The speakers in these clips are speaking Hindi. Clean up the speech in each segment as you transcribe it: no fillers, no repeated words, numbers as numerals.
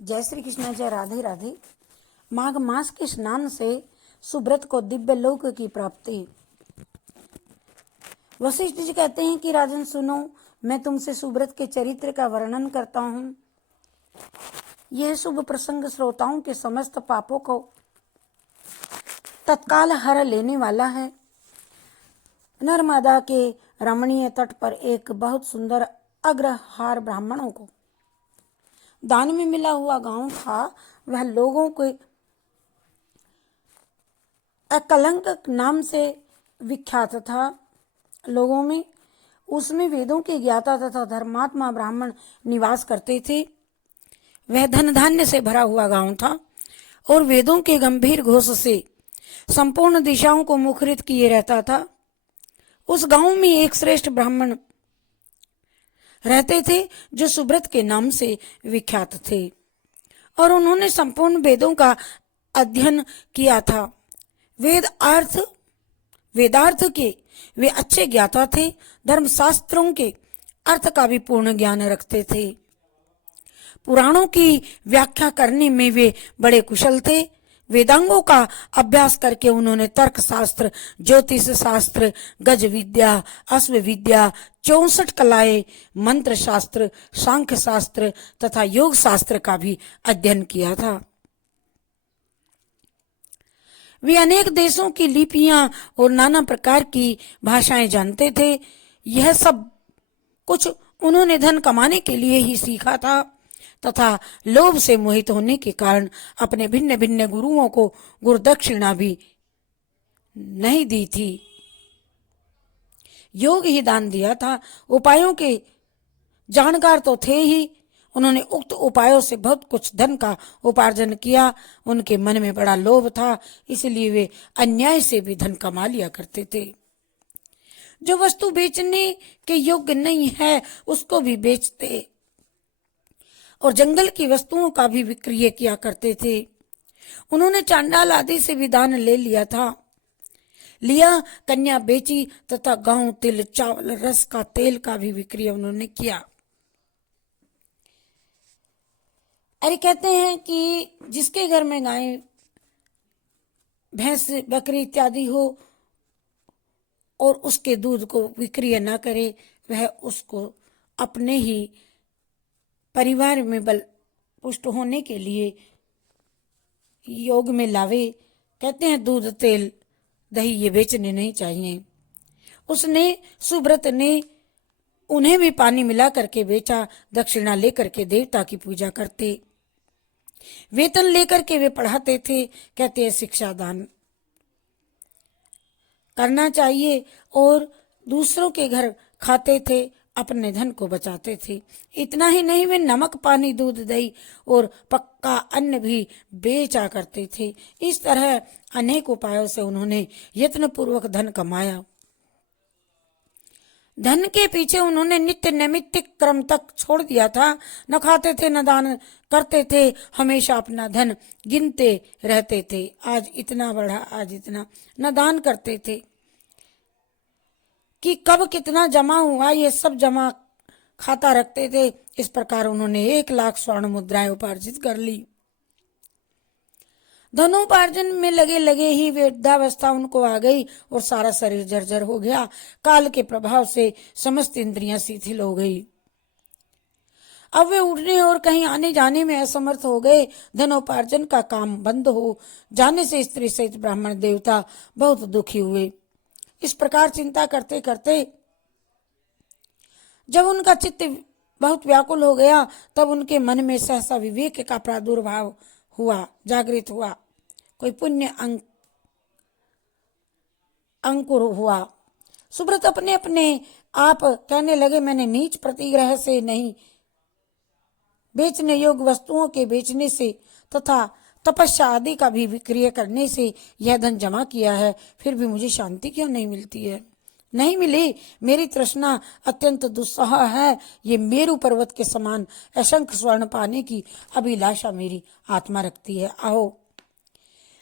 जय श्री कृष्ण, जय राधे राधे। माघ मास के स्नान से सुब्रत को दिव्य लोक की प्राप्ति। वशिष्ठ जी कहते हैं कि राजन सुनो, मैं तुमसे सुब्रत के चरित्र का वर्णन करता हूँ। यह शुभ प्रसंग श्रोताओं के समस्त पापों को तत्काल हर लेने वाला है। नर्मदा के रमणीय तट पर एक बहुत सुंदर अग्रहार ब्राह्मणों को दान में मिला हुआ गांव था। वह लोगों के अकलंक नाम से विख्यात था। लोगों में उसमें वेदों के ज्ञाता तथा धर्मात्मा ब्राह्मण निवास करते थे। वह धन धान्य से भरा हुआ गांव था और वेदों के गंभीर घोष से संपूर्ण दिशाओं को मुखरित किए रहता था। उस गांव में एक श्रेष्ठ ब्राह्मण रहते थे जो सुब्रत के नाम से विख्यात थे और उन्होंने संपूर्ण वेदों का अध्ययन किया था। वेदार्थ के वे अच्छे ज्ञाता थे। धर्मशास्त्रों के अर्थ का भी पूर्ण ज्ञान रखते थे। पुराणों की व्याख्या करने में वे बड़े कुशल थे। वेदांगों का अभ्यास करके उन्होंने तर्क शास्त्र, ज्योतिष शास्त्र, गज विद्या, अश्व विद्या, 64 कलाएं, मंत्र शास्त्र, सांख्य शास्त्र तथा योग शास्त्र का भी अध्ययन किया था। वे अनेक देशों की लिपियां और नाना प्रकार की भाषाएं जानते थे। यह सब कुछ उन्होंने धन कमाने के लिए ही सीखा था तथा लोभ से मोहित होने के कारण अपने भिन्न भिन्न गुरुओं को गुरुदक्षिणा भी नहीं दी थी, योग ही दान दिया था। उपायों के जानकार तो थे ही। उन्होंने उक्त उपायों से बहुत कुछ धन का उपार्जन किया। उनके मन में बड़ा लोभ था, इसलिए वे अन्याय से भी धन कमा लिया करते थे। जो वस्तु बेचने के योग्य नहीं है उसको भी बेचते और जंगल की वस्तुओं का भी विक्रय किया करते थे। उन्होंने चांडाल आदि से भी दान ले लिया था। कन्या बेची तथा गांव, तिल, चावल, रस का तेल का भी विक्रय उन्होंने किया। अरे कहते हैं कि जिसके घर में गाय, भैंस, बकरी इत्यादि हो और उसके दूध को विक्रय न करे, वह उसको अपने ही परिवार में बल पुष्ट होने के लिए योग में लावे। कहते हैं दूध, तेल, दही ये बेचने नहीं चाहिए। सुब्रत ने उन्हें भी पानी मिला करके बेचा। दक्षिणा लेकर के देवता की पूजा करते, वेतन लेकर के वे पढ़ाते थे। कहते हैं शिक्षा दान करना चाहिए और दूसरों के घर खाते थे, अपने धन को बचाते थे। इतना ही नहीं, वे नमक, पानी, दूध, दही और पक्का अन्न भी बेचा करते थे। इस तरह अनेक उपायों से उन्होंने यत्न पूर्वक धन कमाया। धन के पीछे उन्होंने नित्य नैमित्तिक क्रम तक छोड़ दिया था। न खाते थे न दान करते थे, हमेशा अपना धन गिनते रहते थे। आज इतना बढ़ा, आज इतना। न दान करते थे कि कब कितना जमा हुआ, ये सब जमा खाता रखते थे। इस प्रकार उन्होंने 1,00,000 स्वर्ण मुद्राएं उपार्जित कर ली। धनोपार्जन में लगे लगे ही वृद्धावस्था उनको आ गई और सारा शरीर जर्जर हो गया। काल के प्रभाव से समस्त इंद्रियां शिथिल हो गई। अब वे उठने और कहीं आने जाने में असमर्थ हो गए। धनोपार्जन का काम बंद हो जाने से स्त्री सहित ब्राह्मण देवता बहुत दुखी हुए। इस प्रकार चिंता करते करते जब उनका चित्त बहुत व्याकुल हो गया, तब उनके मन में सहसा विवेक का प्रादुर्भाव हुआ, जागृत हुआ। कोई पुण्य अंकुर हुआ। सुब्रत अपने अपने आप कहने लगे, मैंने नीच प्रतिग्रह से नहीं, बेचने योग्य वस्तुओं के बेचने से तथा तपस्या आदि का भी विक्रय करने से यह धन जमा किया है, फिर भी मुझे शांति क्यों नहीं मिलती है? नहीं मिली। मेरी तृष्णा अत्यंत दुस्सह है। ये मेरु पर्वत के समान असंख्य स्वर्ण पाने की अभिलाषा मेरी आत्मा रखती है। आओ,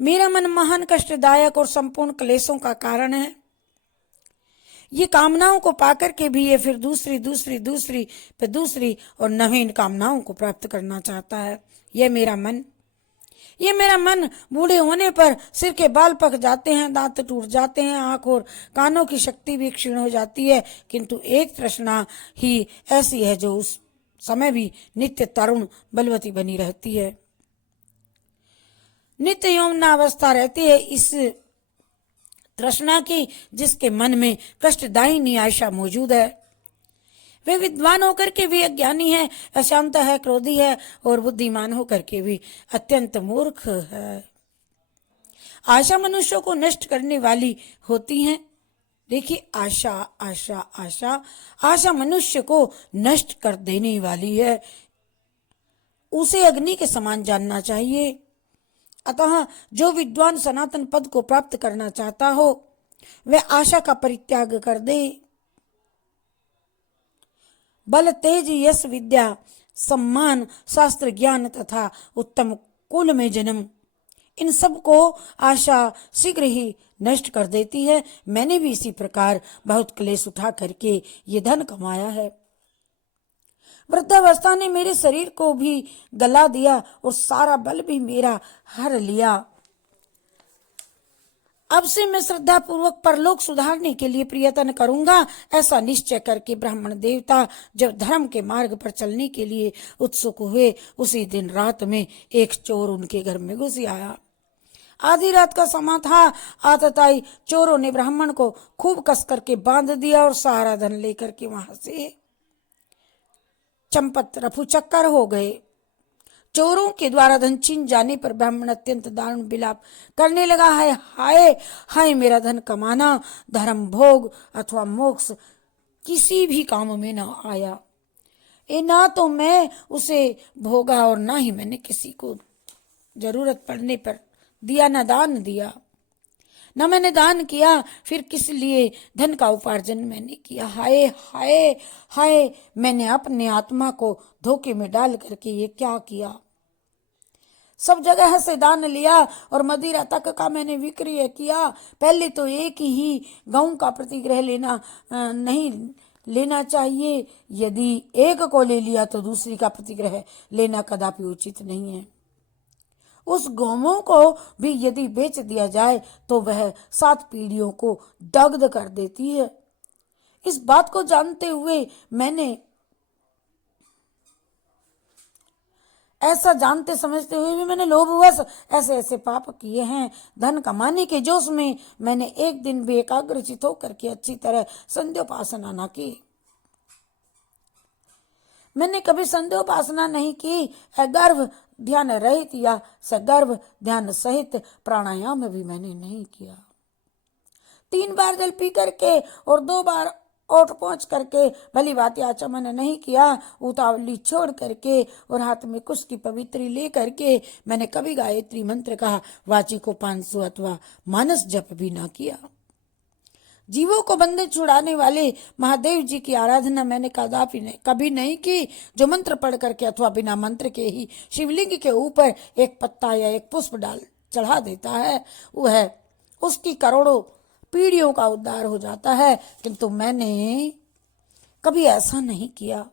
मेरा मन महान कष्टदायक और संपूर्ण क्लेशों का कारण है। ये कामनाओं को पाकर के भी ये फिर दूसरी दूसरी दूसरी पे दूसरी और नवीन कामनाओं को प्राप्त करना चाहता है। ये मेरा मन बूढ़े होने पर सिर के बाल पक जाते हैं, दांत टूट जाते हैं, आंख और कानों की शक्ति भी क्षीण हो जाती है, किंतु एक तृष्णा ही ऐसी है जो उस समय भी नित्य तरुण बलवती बनी रहती है, नित्य यौवनावस्था रहती है। इस तृष्णा की जिसके मन में कष्टदायिनी आशा मौजूद है, वे विद्वान होकर के भी अज्ञानी है, अशांत है, क्रोधी है और बुद्धिमान होकर के भी अत्यंत मूर्ख है। आशा मनुष्यों को नष्ट करने वाली होती है। देखिए, आशा आशा आशा आशा मनुष्य को नष्ट कर देने वाली है, उसे अग्नि के समान जानना चाहिए। अतः जो विद्वान सनातन पद को प्राप्त करना चाहता हो वह आशा का परित्याग कर दे। बल, तेज, यश, विद्या, सम्मान, शास्त्र ज्ञान तथा उत्तम कुल में जन्म, इन सब को आशा शीघ्र ही नष्ट कर देती है। मैंने भी इसी प्रकार बहुत क्लेश उठा करके ये धन कमाया है। वृद्धावस्था ने मेरे शरीर को भी गला दिया और सारा बल भी मेरा हर लिया। अब से मैं श्रद्धा पूर्वक परलोक सुधारने के लिए प्रयत्न करूंगा, ऐसा निश्चय करके ब्राह्मण देवता जब धर्म के मार्ग पर चलने के लिए उत्सुक हुए, उसी दिन रात में एक चोर उनके घर में घुस आया। आधी रात का समय था। आतताई चोरों ने ब्राह्मण को खूब कस करके बांध दिया और सारा धन लेकर के वहां से चंपत रफू चक्कर हो गए। चोरों के द्वारा धन छीन जाने पर ब्राह्मण अत्यंत दारुण विलाप करने लगा है। हाय हाय, मेरा धन कमाना धर्म भोग अथवा मोक्ष किसी भी काम में न आया। ना तो मैं उसे भोगा और ना ही मैंने किसी को जरूरत पड़ने पर दिया, न दान दिया, न मैंने दान किया, फिर किस लिए धन का उपार्जन मैंने किया। हाय हाय हाय, मैंने अपने आत्मा को धोखे में डाल करके ये क्या किया। सब जगह से दान लिया और मदिरा तक का मैंने विक्रय किया। पहले तो एक ही गऊ का प्रतिग्रह लेना नहीं लेना चाहिए, यदि एक को ले लिया तो दूसरी का प्रतिग्रह लेना कदापि उचित नहीं है। उस गौओं को भी यदि बेच दिया जाए तो वह 7 पीढ़ियों को दग्ध कर देती है। इस बात को जानते हुए मैंने ऐसा जानते समझते हुए भी मैंने लोभवश ऐसे ऐसे पाप किए हैं। धन कमाने के जोश में मैंने एक दिन भी एकाग्रचित होकर के अच्छी तरह संध्योपासना न की। मैंने कभी संध्योपासना नहीं की। गर्भ ध्यान रहित या सगर्भ ध्यान सहित प्राणायाम भी मैंने नहीं किया। 3 बार जल पी करके और 2 बार ओठ पहुंच करके भली बात आचमन नहीं किया। उतावली छोड़ करके और हाथ में कुश की पवित्री ले करके मैंने कभी गायत्री मंत्र का वाची को 500 अथवा मानस जप भी ना किया। जीवों को बंधन छुड़ाने वाले महादेव जी की आराधना मैंने कभी नहीं की। जो मंत्र पढ़ करके अथवा बिना मंत्र के ही शिवलिंग के ऊपर एक पत्ता या एक पुष्प डाल चढ़ा देता है, वह उसकी करोड़ों पीढ़ियों का उद्धार हो जाता है, किंतु मैंने कभी ऐसा नहीं किया।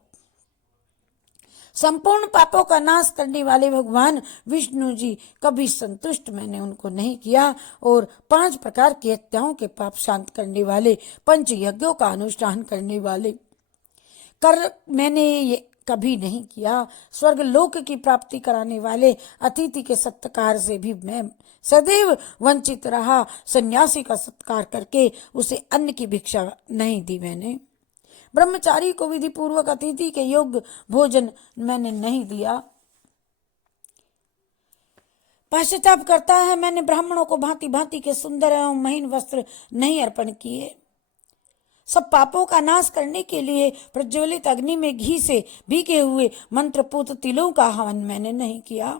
संपूर्ण पापों का नाश करने वाले भगवान विष्णु जी कभी संतुष्ट मैंने उनको नहीं किया और 5 प्रकार की हत्याओं के पाप शांत करने वाले 5 यज्ञों का अनुष्ठान करने वाले कर मैंने ये कभी नहीं किया। स्वर्ग लोक की प्राप्ति कराने वाले अतिथि के सत्कार से भी मैं सदैव वंचित रहा। सन्यासी का सत्कार करके उसे अन्न की भिक्षा नहीं दी मैंने। ब्रह्मचारी को विधि पूर्वक अतिथि के योग्य भोजन मैंने नहीं दिया। पश्चाताप करता है, मैंने ब्राह्मणों को भांति भांति के सुंदर एवं महीन वस्त्र नहीं अर्पण किए। सब पापों का नाश करने के लिए प्रज्वलित अग्नि में घी से भीगे हुए मंत्रपूत तिलों का हवन मैंने नहीं किया।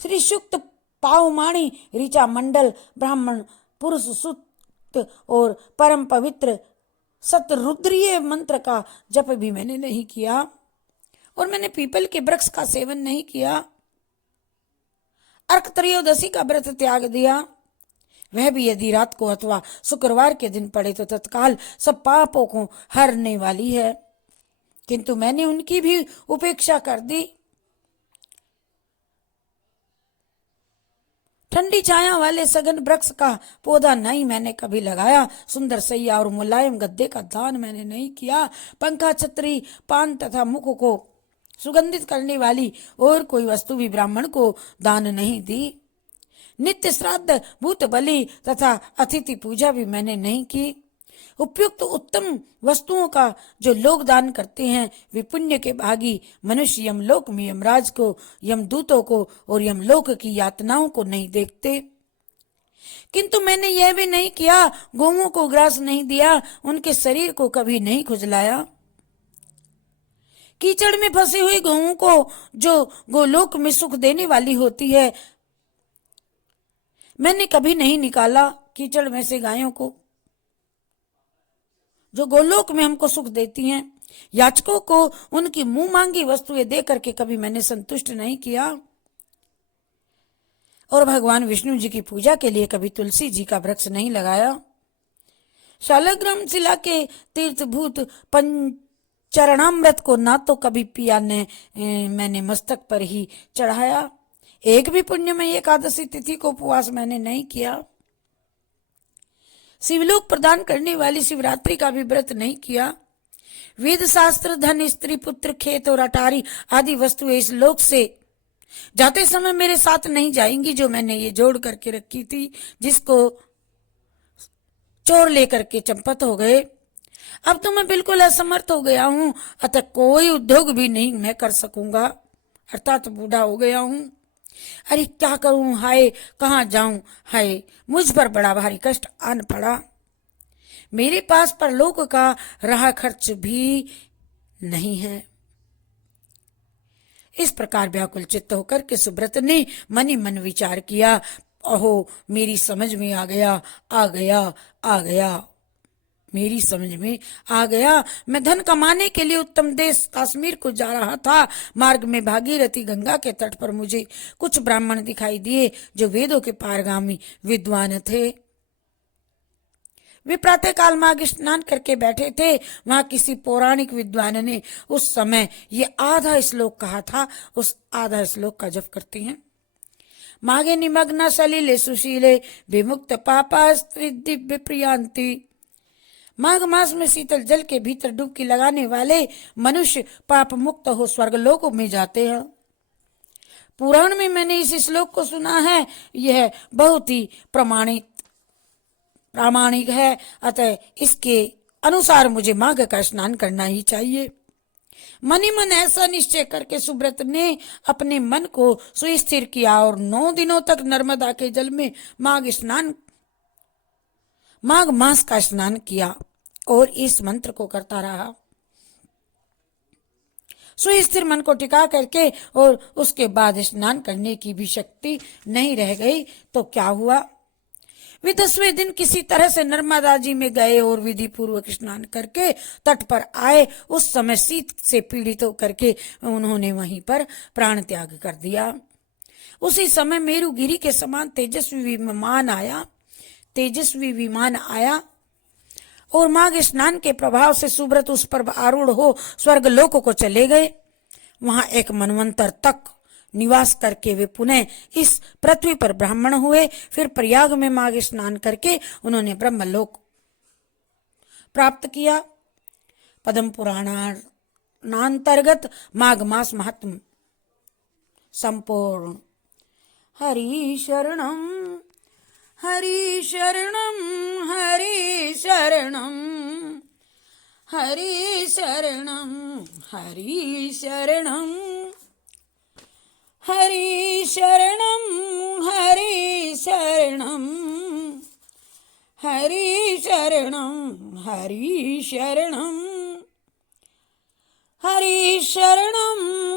श्री शुक्त पावमाणी ऋचा मंडल ब्राह्मण पुरुष सुत और परम पवित्र सतरुद्रीय मंत्र का जप भी मैंने नहीं किया और मैंने पीपल के वृक्ष का सेवन नहीं किया। अर्क त्रयोदशी का व्रत त्याग दिया। वह भी यदि रात को अथवा शुक्रवार के दिन पड़े तो तत्काल सब पापों को हरने वाली है। किंतु मैंने उनकी भी उपेक्षा कर दी। ठंडी छाया वाले सघन वृक्ष का पौधा नहीं मैंने कभी लगाया। सुंदर सैया और मुलायम गद्दे का दान मैंने नहीं किया। पंखा, छतरी, पान तथा मुख को सुगंधित करने वाली और कोई वस्तु भी ब्राह्मण को दान नहीं दी। नित्य श्राद्ध, भूत बलि तथा अतिथि पूजा भी मैंने नहीं की। उपयुक्त उत्तम वस्तुओं का जो लोग दान करते हैं वे पुण्य के भागी मनुष्य यमलोक में यमराज को, यमदूतों को और यमलोक की यातनाओं को नहीं देखते। किंतु मैंने यह भी नहीं किया, गौओं को ग्रास नहीं दिया, उनके शरीर को कभी नहीं खुजलाया। कीचड़ में फंसी हुई गौओं को जो गोलोक में सुख देने वाली होती है मैंने कभी नहीं निकाला। कीचड़ में से गायों को जो गोलोक में हमको सुख देती हैं, याचकों को उनकी मुंह मांगी वस्तुएं दे करके कभी मैंने संतुष्ट नहीं किया। और भगवान विष्णु जी की पूजा के लिए कभी तुलसी जी का वृक्ष नहीं लगाया। शालग्राम शिला के तीर्थभूत पंचरणामृत को ना तो कभी पिया ने मैंने मस्तक पर ही चढ़ाया। एक भी पुण्यमय एकादशी तिथि को उपवास मैंने नहीं किया। शिवलोक प्रदान करने वाली शिवरात्रि का भी व्रत नहीं किया। वेद शास्त्र, धन, स्त्री, पुत्र, खेत और अटारी आदि वस्तुएं इस लोक से जाते समय मेरे साथ नहीं जाएंगी जो मैंने ये जोड़ करके रखी थी, जिसको चोर लेकर के चंपत हो गए। अब तो मैं बिल्कुल असमर्थ हो गया हूं, अतः कोई उद्योग भी नहीं मैं कर सकूंगा, अर्थात बूढ़ा हो गया हूं। अरे क्या करूं, हाय कहाँ जाऊं, हाय मुझ पर बड़ा भारी कष्ट आन पड़ा। मेरे पास परलोक का रहा खर्च भी नहीं है। इस प्रकार व्याकुल चित्त होकर के सुब्रत ने मन ही मन विचार किया। अहो मेरी समझ में आ गया, आ गया, आ गया, मेरी समझ में आ गया। मैं धन कमाने के लिए उत्तम देश कश्मीर को जा रहा था। मार्ग में भागीरथी गंगा के तट पर मुझे कुछ ब्राह्मण दिखाई दिए जो वेदों के पारगामी विद्वान थे। वे प्रातः काल माघ स्नान करके बैठे थे। वहां किसी पौराणिक विद्वान ने उस समय ये आधा श्लोक कहा था। उस आधा श्लोक का जप करते हैं। माघे निमग्न सलिले सुशीले विमुक्त पापा स्त्री दिव्य प्रियांति। माघ मास में शीतल जल के भीतर डुबकी लगाने वाले मनुष्य पाप मुक्त हो स्वर्गलोक में जाते हैं। पुराण में मैंने इस श्लोक को सुना है। यह बहुत ही प्रामाणिक है, अतः इसके अनुसार मुझे माघ का स्नान करना ही चाहिए। मन ही मन ऐसा निश्चय करके सुब्रत ने अपने मन को सुस्थिर किया और 9 दिनों तक नर्मदा के जल में माघ मास का स्नान किया और इस मंत्र को करता रहा। सुस्थिर मन को टिका करके और उसके बाद स्नान करने की भी शक्ति नहीं रह गई तो क्या हुआ। वे 10वें दिन किसी तरह से नर्मदा जी में गए और विधि पूर्वक स्नान करके तट पर आए। उस समय शीत से पीड़ित होकर के उन्होंने वहीं पर प्राण त्याग कर दिया। उसी समय मेरुगिरी के समान तेजस्वी विमान आया और माघ स्नान के प्रभाव से सुब्रत उस पर आरूढ़ हो स्वर्गलोक को चले गए। वहां एक मनवंतर तक निवास करके वे पुनः इस पृथ्वी पर ब्राह्मण हुए। फिर प्रयाग में माघ स्नान करके उन्होंने ब्रह्मलोक प्राप्त किया। पद्म पुराणांतर्गत माघ मास महात्म संपूर्ण। हरि शरणम हरि शरणम हरि शरणम हरि शरणम हरि शरणम हरि शरणम हरि शरणम हरि शरणम हरि शरणम हरि शरणम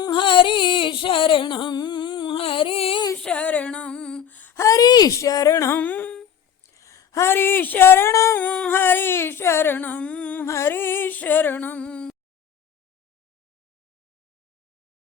हरि शरणम हरि शरणम हरि शरणम हरि शरणम हरि शरणम हरि शरणम